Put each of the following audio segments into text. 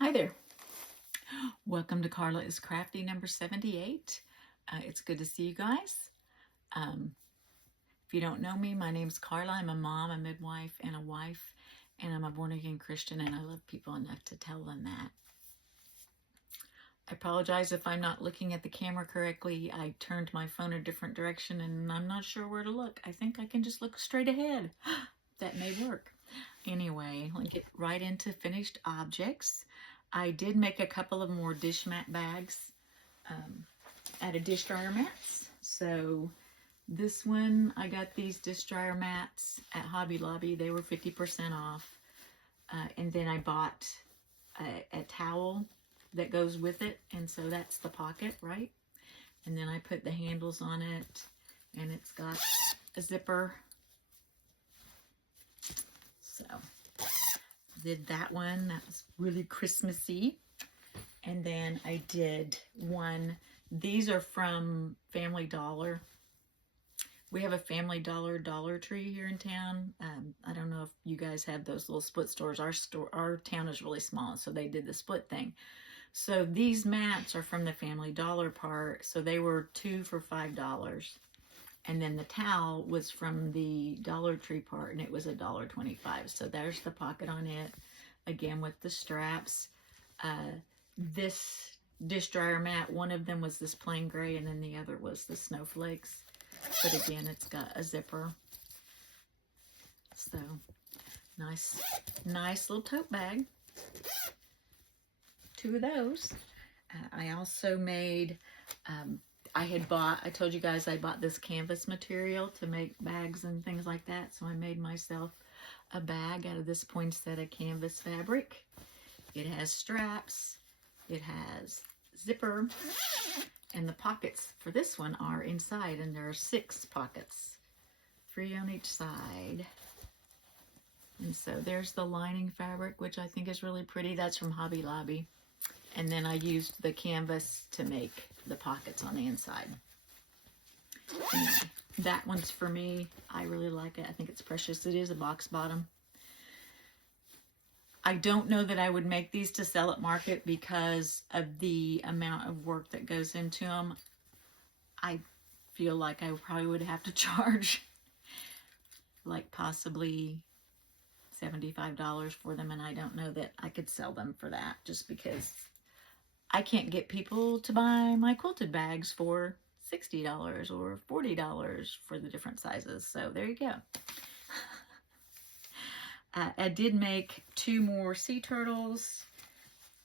Hi there. Welcome to Carla is Crafty number 78. It's good to see you guys. If you don't know me, my name's Carla. I'm a mom, a midwife, and a wife, and I'm a born-again Christian, and I love people enough to tell them that. I apologize if I'm not looking at the camera correctly. I turned my phone a different direction, and I'm not sure where to look. I think I can just look straight ahead. That may work. Anyway, let's get right into finished objects. I did make a couple of more dish mat bags out of dish dryer mats. So this one, I got these dish dryer mats at Hobby Lobby. They were 50% off. And then I bought a towel that goes with it. And so that's the pocket, right? And then I put the handles on it, and it's got a zipper. So did that one. That was really Christmassy. And then I did one. These are from Family Dollar. We have a Family Dollar Tree here in town. I don't know if you guys have those little split stores. Our town is really small, so they did the split thing. So these mats are from the Family Dollar part. So they were 2 for $5. And then the towel was from the Dollar Tree part, and it was $1.25. So there's the pocket on it, again with the straps. This dish dryer mat, one of them was this plain gray, and then the other was the snowflakes. But again, it's got a zipper. So nice little tote bag. 2 of those. I also made. I told you guys I bought this canvas material to make bags and things like that. So I made myself a bag out of this poinsettia canvas fabric. It has straps. It has zipper. And the pockets for this one are inside. And there are 6 pockets. 3 on each side. And so there's the lining fabric, which I think is really pretty. That's from Hobby Lobby. And then I used the canvas to make the pockets on the inside. Anyway, that one's for me. I really like it. I think it's precious. It is a box bottom. I don't know that I would make these to sell at market because of the amount of work that goes into them. I feel like I probably would have to charge like possibly $75 for them, and I don't know that I could sell them for that just because I can't get people to buy my quilted bags for $60 or $40 for the different sizes. So there you go. I did make 2 more sea turtles.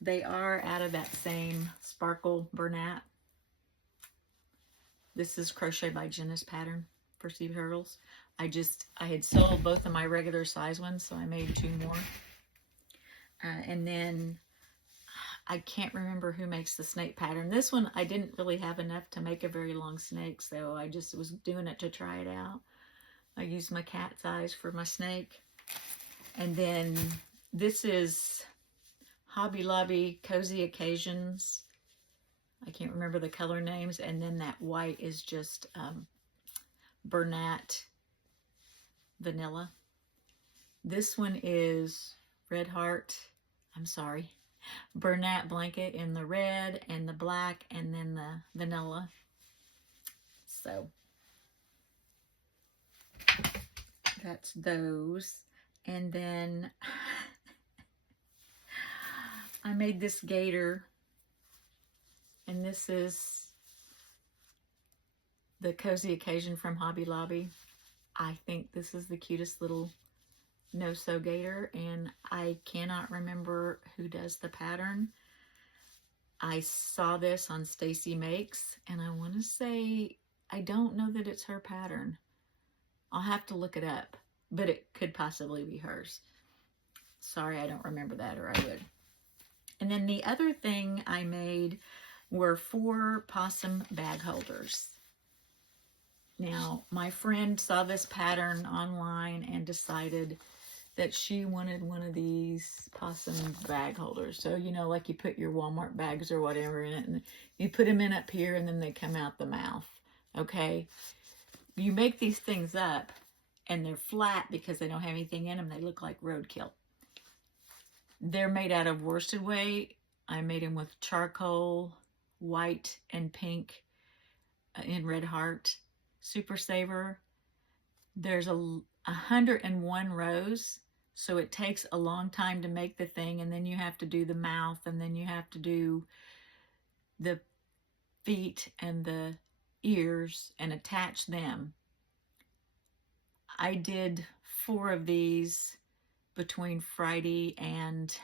They are out of that same Sparkle Bernat. This is Crochet by Jenna's pattern for sea turtles. I had sold both of my regular size ones, so I made 2 more. And then I can't remember who makes the snake pattern. This one, I didn't really have enough to make a very long snake, so I just was doing it to try it out. I used my cat's eyes for my snake. And then this is Hobby Lobby Cozy Occasions. I can't remember the color names. And then that white is just Bernat Vanilla. This one is Bernat Blanket in the red and the black and then the vanilla. So that's those. And then I made this gator, and this is the Cozy Occasion from Hobby Lobby. I think this is the cutest little no-sew gator, and I cannot remember who does the pattern. I saw this on Stacy Makes, and I want to say, I don't know that it's her pattern. I'll have to look it up, but it could possibly be hers. Sorry, I don't remember that, or I would. And then the other thing I made were 4 possum bag holders. Now, my friend saw this pattern online and decided that she wanted one of these possum bag holders. So, you know, like you put your Walmart bags or whatever in it, and you put them in up here, and then they come out the mouth, okay? You make these things up, and they're flat because they don't have anything in them. They look like roadkill. They're made out of worsted weight. I made them with charcoal, white, and pink in Red Heart Super Saver. There's 101 rows, so it takes a long time to make the thing, and then you have to do the mouth, and then you have to do the feet and the ears and attach them. I did 4 of these between Friday and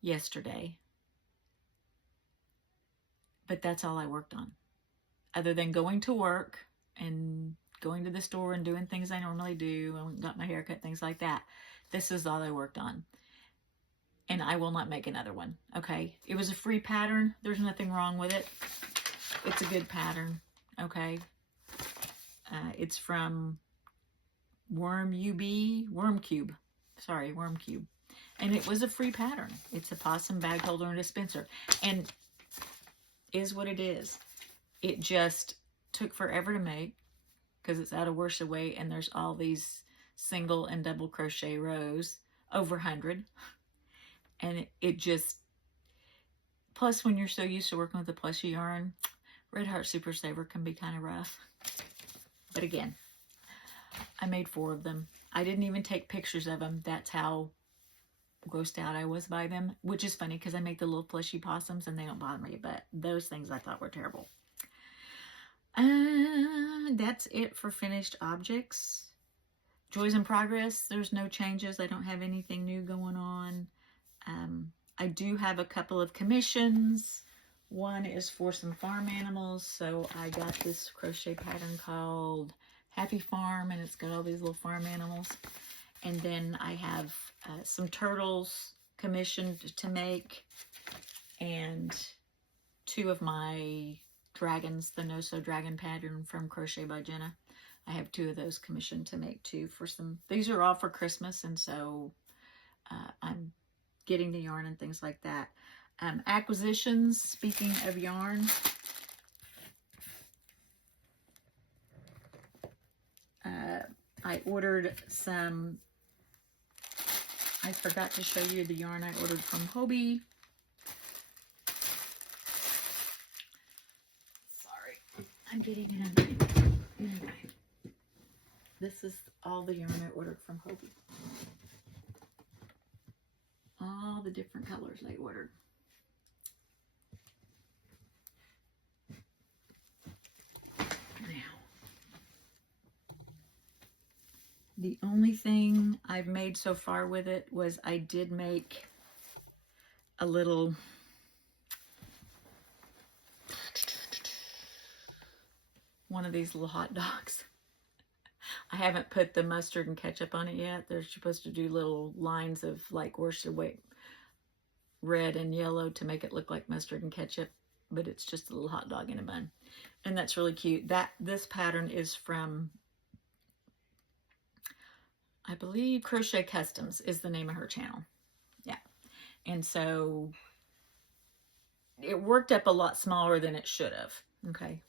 yesterday, but that's all I worked on, other than going to work and going to the store and doing things I normally do. I got my hair cut, things like that. This is all I worked on. And I will not make another one, okay? It was a free pattern. There's nothing wrong with it. It's a good pattern, okay? It's from Worm Cube. And it was a free pattern. It's a possum bag holder and dispenser. And is what it is. It just took forever to make because it's out of worsted weight, and there's all these single and double crochet rows, over 100. And it just, plus when you're so used to working with the plushy yarn, Red Heart Super Saver can be kind of rough. But again, I made 4 of them. I didn't even take pictures of them. That's how grossed out I was by them, which is funny because I make the little plushy possums and they don't bother me, but those things I thought were terrible. That's it for finished objects. Joys in progress, there's no changes. I don't have anything new going on. I do have a couple of commissions. One is for some farm animals. So I got this crochet pattern called Happy Farm, and it's got all these little farm animals. And then I have some turtles commissioned to make, and 2 of my dragons, the No Sew Dragon pattern from Crochet by Jenna. I have 2 of those commissioned to make too for some, these are all for Christmas, and so I'm getting the yarn and things like that. Acquisitions, speaking of yarn, I ordered some, I forgot to show you the yarn I ordered from Hobie. Sorry, I'm getting it. Anyway, this is all the yarn I ordered from Hobie. All the different colors I ordered. Now, the only thing I've made so far with it was I did make a little one of these little hot dogs. I haven't put the mustard and ketchup on it yet. They're supposed to do little lines of like worsted weight red and yellow to make it look like mustard and ketchup, but it's just a little hot dog in a bun. And that's really cute. This pattern is from, I believe, Crochet Customs is the name of her channel. Yeah. And so it worked up a lot smaller than it should have. Okay.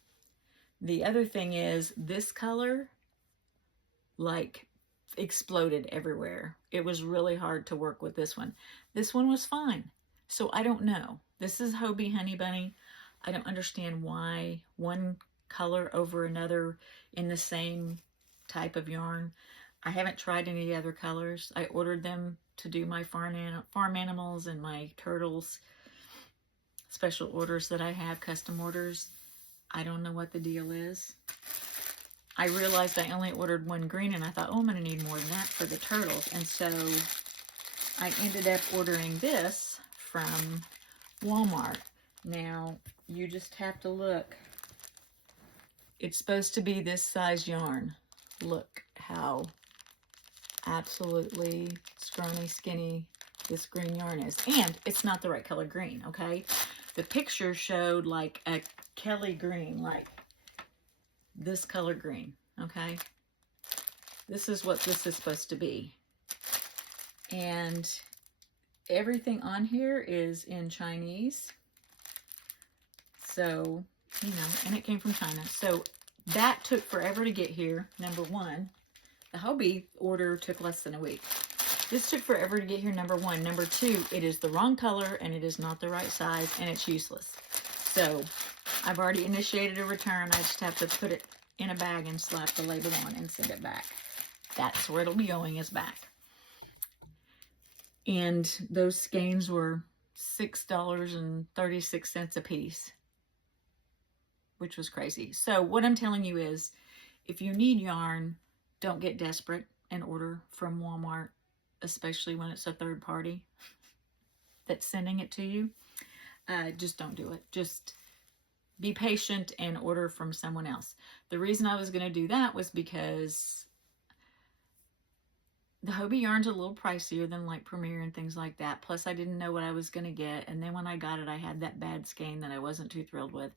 The other thing is this color like exploded everywhere. It was really hard to work with this one. This one was fine. So I don't know. This is Hobie Honey Bunny. I don't understand why one color over another in the same type of yarn. I haven't tried any other colors. I ordered them to do my farm animals and my turtles special orders that I have, custom orders. I don't know what the deal is. I realized I only ordered 1 green, and I thought, oh, I'm going to need more than that for the turtles. And so I ended up ordering this from Walmart. Now, you just have to look. It's supposed to be this size yarn. Look how absolutely scrawny, skinny this green yarn is. And it's not the right color green, okay? The picture showed like a Kelly green, like this color green, okay? This is what this is supposed to be. And everything on here is in Chinese. So, you know, and it came from China. So that took forever to get here, number one. The Hobie order took less than a week. This took forever to get here, number one. Number two, it is the wrong color and it is not the right size and it's useless. So I've already initiated a return. I just have to put it in a bag and slap the label on and send it back. That's where it'll be going, is back. And those skeins were $6.36 a piece, which was crazy. So what I'm telling you is, if you need yarn, don't get desperate and order from Walmart, especially when it's a third party that's sending it to you. Just don't do it. Just be patient and order from someone else. The reason I was going to do that was because the Hobbii yarn's a little pricier than like Premier and things like that. Plus, I didn't know what I was going to get. And then when I got it, I had that bad skein that I wasn't too thrilled with.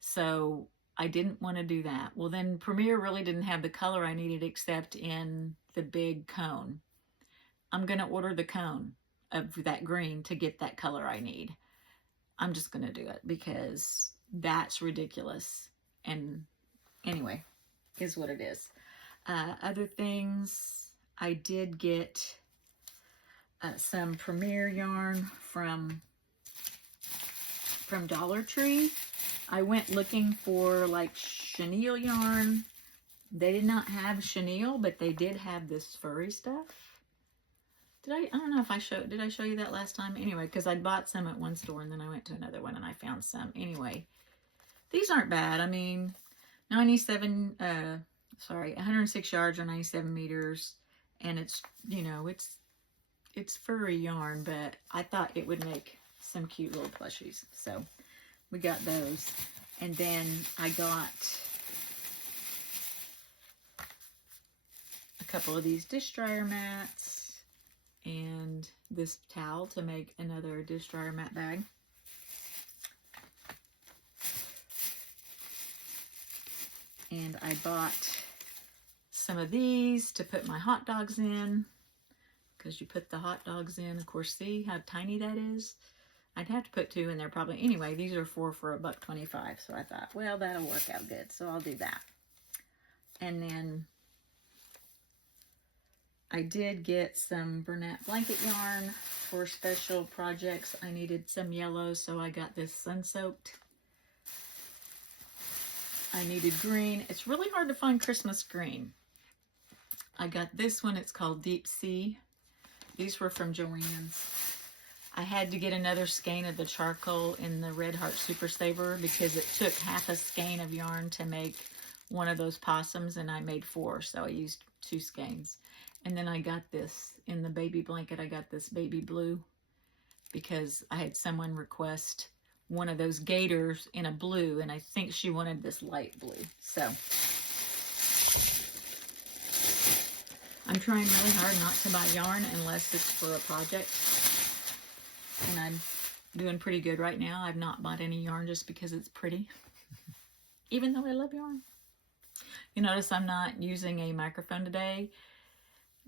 So I didn't want to do that. Well, then Premier really didn't have the color I needed except in the big cone. I'm going to order the cone of that green to get that color I need. I'm just going to do it because that's ridiculous. And anyway, is what it is. Other things, I did get some Premier yarn from Dollar Tree. I went looking for like chenille yarn. They did not have chenille, but they did have this furry stuff. I don't know if did I show you that last time? Anyway, because I bought some at one store and then I went to another one and I found some. Anyway, these aren't bad. I mean, 106 yards or 97 meters. And it's, you know, it's furry yarn, but I thought it would make some cute little plushies. So we got those. And then I got a couple of these dish dryer mats and this towel to make another dish dryer mat bag. And I bought some of these to put my hot dogs in, because you put the hot dogs in. Of course, see how tiny that is? I'd have to put 2 in there probably. Anyway, these are 4 for $1.25. So I thought, well, that'll work out good. So I'll do that. And then I did get some Bernat blanket yarn for special projects. I needed some yellow, so I got this sun-soaked. I needed green. It's really hard to find Christmas green. I got this one. It's called Deep Sea. These were from Joann's. I had to get another skein of the charcoal in the Red Heart Super Saver because it took half a skein of yarn to make one of those possums, and I made 4, so I used 2 skeins. And then I got this in the baby blanket. I got this baby blue because I had someone request one of those gators in a blue, and I think she wanted this light blue. So I'm trying really hard not to buy yarn unless it's for a project. And I'm doing pretty good right now. I've not bought any yarn just because it's pretty. Even though I love yarn. You notice I'm not using a microphone today.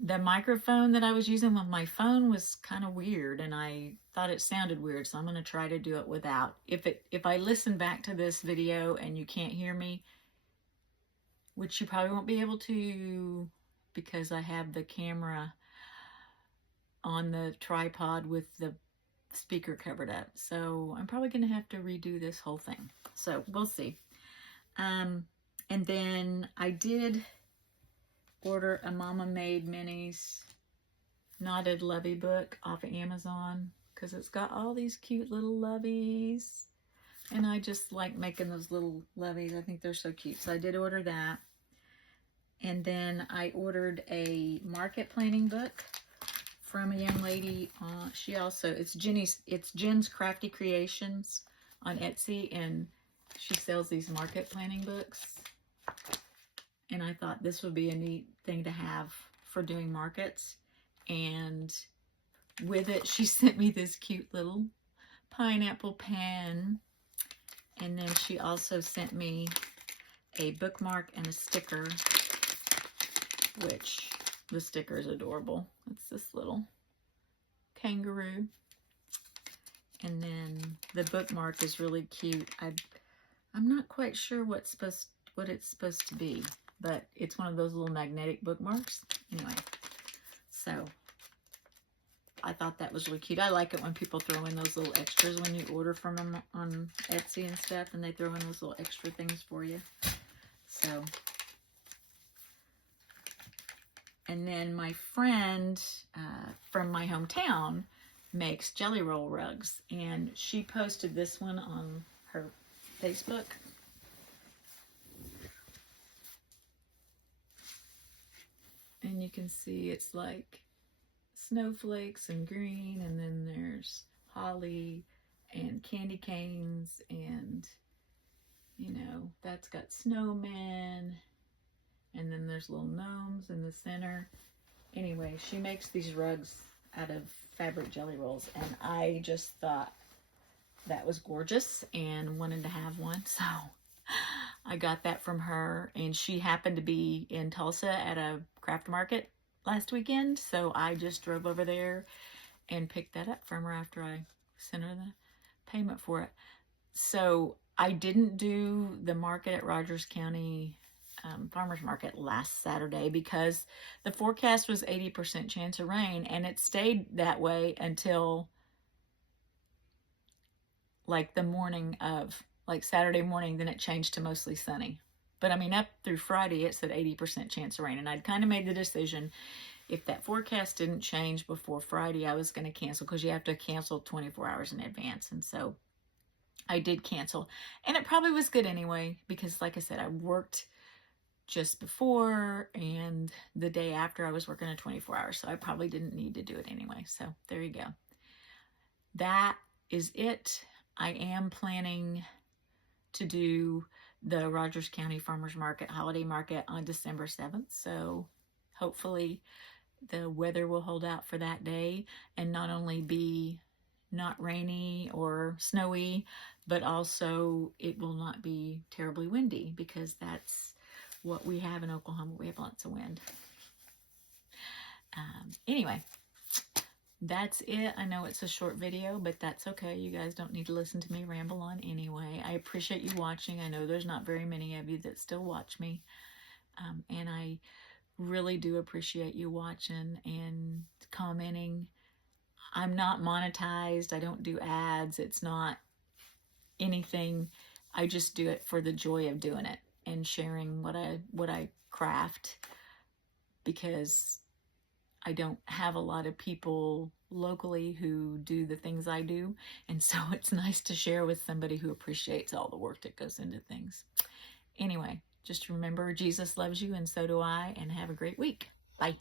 The microphone that I was using with my phone was kind of weird, and I thought it sounded weird, so I'm going to try to do it without. If I listen back to this video and you can't hear me, which you probably won't be able to because I have the camera on the tripod with the speaker covered up. So I'm probably going to have to redo this whole thing. So we'll see. And then I did order a Mama Made Minis Knotted Lovey book off of Amazon because it's got all these cute little loveys. And I just like making those little loveys. I think they're so cute. So I did order that. And then I ordered a market planning book from a young lady. It's Jen's Crafty Creations on Etsy, and she sells these market planning books. And I thought this would be a neat thing to have for doing markets. And with it, she sent me this cute little pineapple pen. And then she also sent me a bookmark and a sticker, which the sticker is adorable. It's this little kangaroo. And then the bookmark is really cute. I'm not quite sure what it's supposed to be, but it's one of those little magnetic bookmarks. Anyway, so I thought that was really cute. I like it when people throw in those little extras when you order from them on Etsy and stuff, and they throw in those little extra things for you. So, and then my friend from my hometown makes jelly roll rugs, and she posted this one on her Facebook. And you can see it's like snowflakes and green, and then there's holly and candy canes, and you know, that's got snowmen, and then there's little gnomes in the center. Anyway, she makes these rugs out of fabric jelly rolls, and I just thought that was gorgeous and wanted to have one, so I got that from her. And she happened to be in Tulsa at a craft market last weekend, so I just drove over there and picked that up from her after I sent her the payment for it. So I didn't do the market at Rogers County Farmers Market last Saturday because the forecast was 80% chance of rain, and it stayed that way until like the morning of, like Saturday morning. Then it changed to mostly sunny. But I mean, up through Friday, it said 80% chance of rain. And I'd kind of made the decision, if that forecast didn't change before Friday, I was going to cancel, because you have to cancel 24 hours in advance. And so I did cancel. And it probably was good anyway, because like I said, I worked just before, and the day after I was working a 24 hours. So I probably didn't need to do it anyway. So there you go. That is it. I am planning to do the Rogers County Farmers Market Holiday Market on December 7th. So hopefully the weather will hold out for that day, and not only be not rainy or snowy, but also it will not be terribly windy, because that's what we have in Oklahoma. We have lots of wind. Anyway, that's it. I know it's a short video, but that's okay. You guys don't need to listen to me ramble on anyway. I appreciate you watching. I know there's not very many of you that still watch me. And I really do appreciate you watching and commenting. I'm not monetized. I don't do ads. It's not anything. I just do it for the joy of doing it and sharing what I craft, because I don't have a lot of people locally who do the things I do. And so it's nice to share with somebody who appreciates all the work that goes into things. Anyway, just remember, Jesus loves you, and so do I, and have a great week. Bye.